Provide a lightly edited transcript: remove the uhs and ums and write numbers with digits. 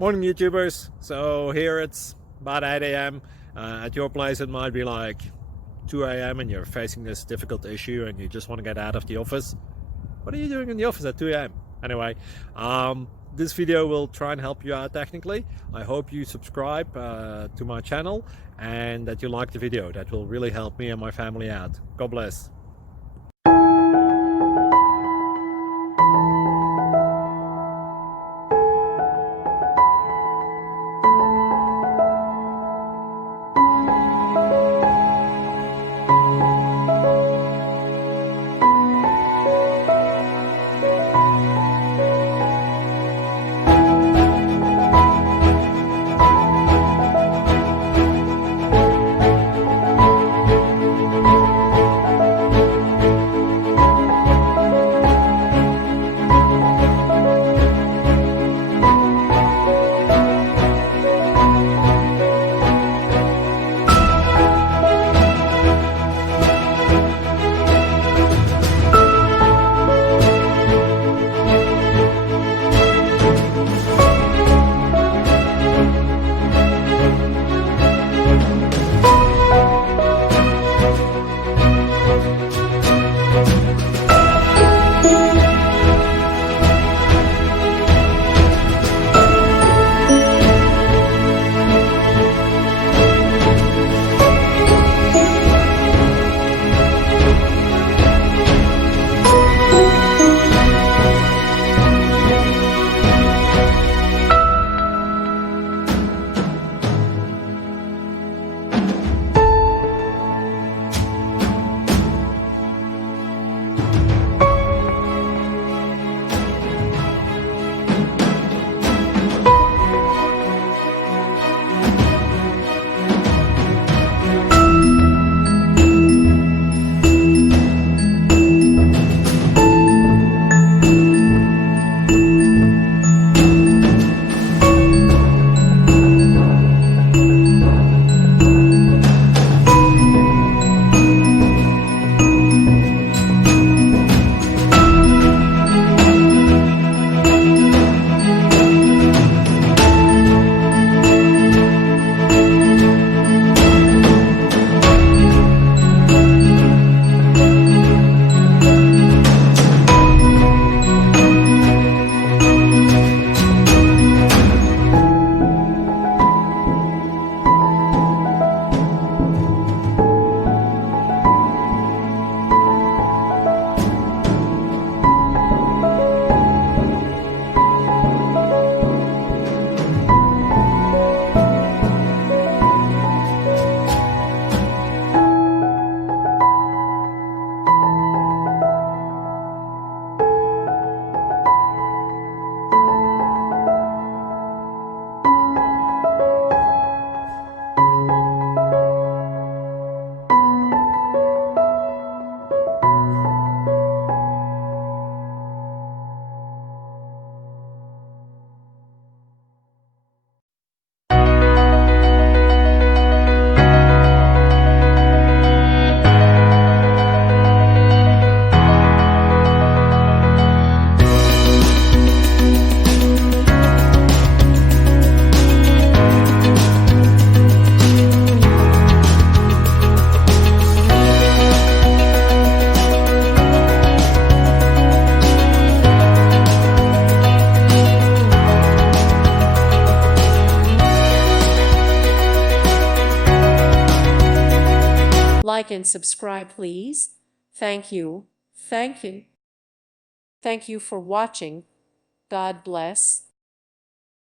Morning YouTubers. So here it's about 8 a.m. At your place it might be like 2 a.m. and you're facing this difficult issue and you just want to get out of the office. What are you doing in the office at 2 a.m.? Anyway, this video will try and help you out technically. I hope you subscribe to my channel and that you like the video. That will really help me and my family out. God bless. Like and subscribe, please. Thank you. Thank you. Thank you for watching. God bless.